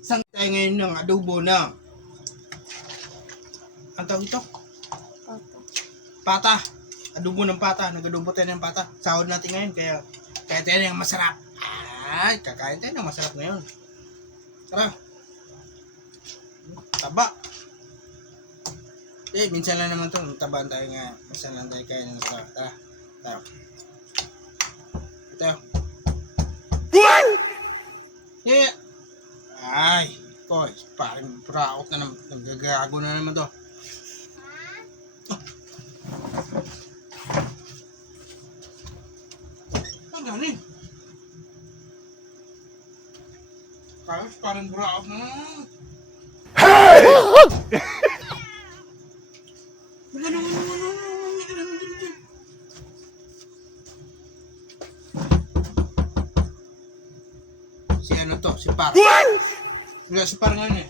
Sang tayo ngayon ng adobo na. Ang tawag ito? Pata. Adobo ng pata. Nag-adobo tayo ng pata. Sahod natin ngayon. Kaya tayo ng masarap. Ay, kakain tayo ng masarap ngayon. Tara. Taba. Minsan lang naman ito. Tabaan tayo nga. Minsan lang tayo kaya ng masarap. Tara. Tara. Ito. Yeah. Ay. Koy. Parang praot na naman. Nagagago na naman to. Ang galing. Parang praot na naman. Si ano to? Si Par. Wala si Par ngayon eh.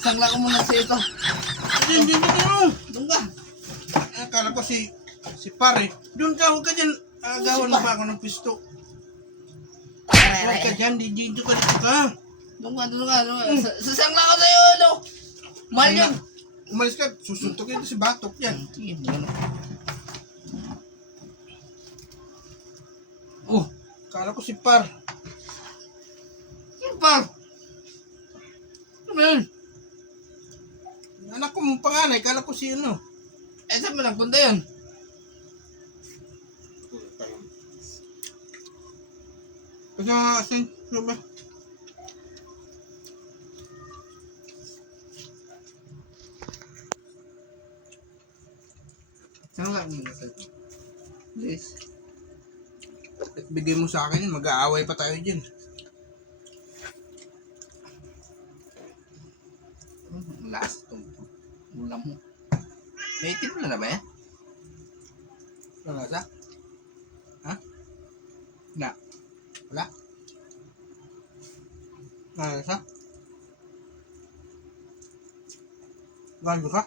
Sangla ko muna sa ito. Hindi. Doon ka. Akala ko si Par eh. Doon ka, huwag ka dyan. Agawan mo ba ako ng pisto? Huwag ka dyan, dito ka dito ka. Doon ka. Sasangla ko sa'yo, ano? Mahal yun. Umalis ka, susuntokin ito si Batok yan. Sige, gano'n. Oh, akala ko si Par. Ano pa? Ano yun? Anak ko mong panganay, akala ko si ano. Saan ba nagpunta yun? Kasi nga asin, ano ba? Saan ka muna sa ito? Please. At bigay mo sa akin, mag-aaway pa tayo dyan. Last itong ulam mo. May itim na ba yan? Ano lasa? Ha? Na. Wala? Ano lasa? Gano ka?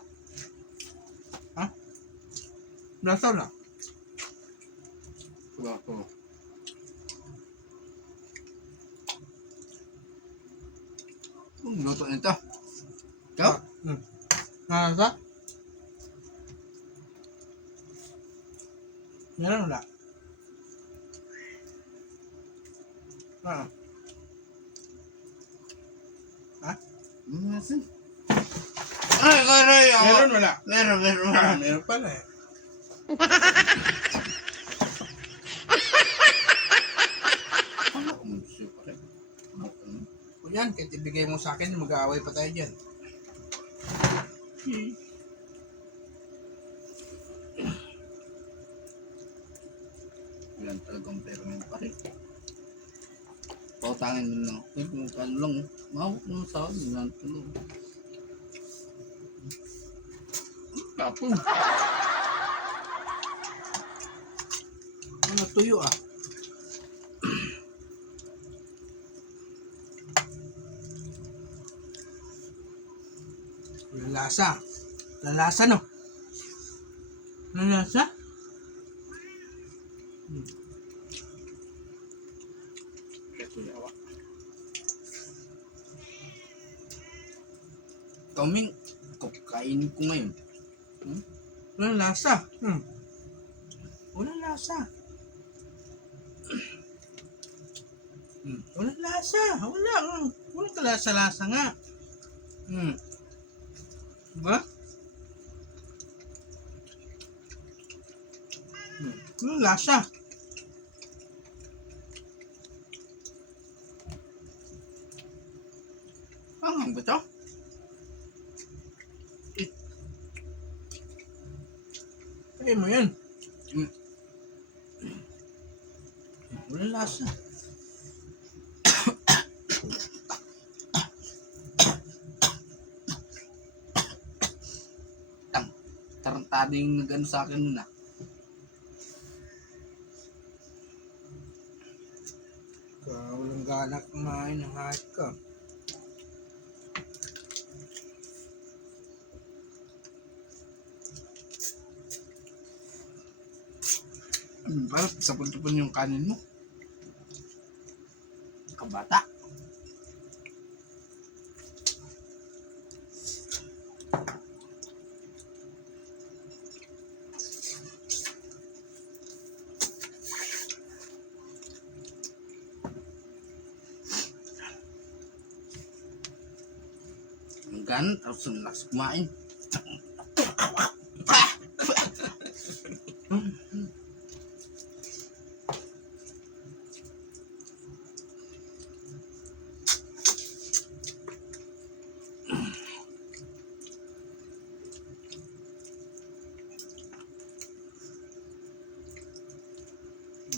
Ha? Lasa na? Wala ko. Ang luto nito. Ikaw? Ano lasa? Meron wala? Ah. Ha? Asin. Ay. Meron wala? Meron. Meron pala eh. O yan, kahit ibigay mo sa akin, mag-aaway pa tayo dyan. Yan talagang pero ng pare. Pautangin mo lang. Kung paano lang. Mahawak mo sa akin. Yan tulong. Tapos. Ano, tuyo ah. Lalasa. Lalasa no? Lalasa? Kaming. Kainin ko ngayon. Walang lasa. Walang lasa. Walang lasa. Walang kalasa-lasa nga. Diba? Walang lasa. Ang ba ito? Kaya mo yan. Walang lasa. Tarantado yung nag-ano sa akin nun ah. Walang gana kumain ng hot ka. Parang sapon-sapon yung kanin mo. Kabata. Ang ganan, tapos ang lakas kumain.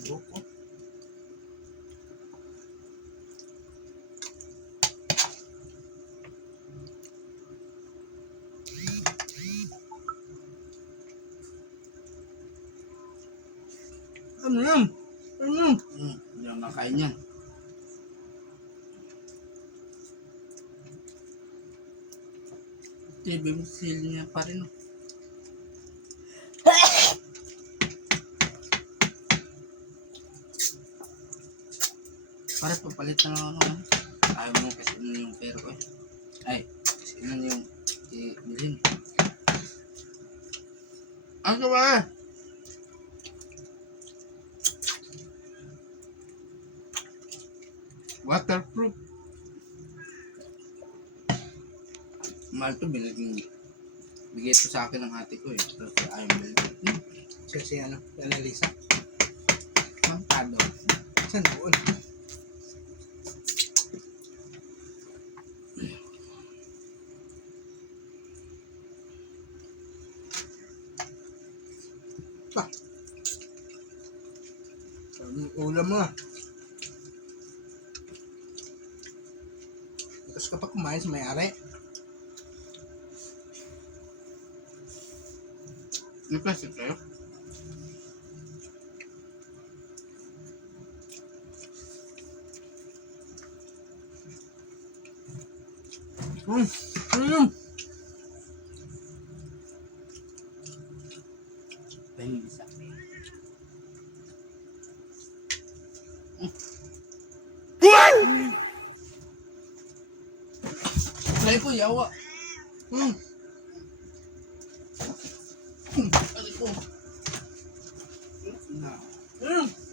Buko. Ano yan? Ano yan? Hindi ako nakain yan. TV mo sili niya pa rin. Para papalit na lang ako. Ayaw mo kasi yung pera ko eh. Ay, kasi yung bilhin. Ano ba? Waterproof. Mahal to, bigay ito sa akin ng ate ko eh. Tapos ayaw mo bilhin. Si ano? Annalisa? Mantado. Saan doon? Pa. Ulam mo ah. Tapos kapag kumain sa may-ari, May plastic kayo? mm. Dahil isa. Play po, yawa. Ano po? Mm.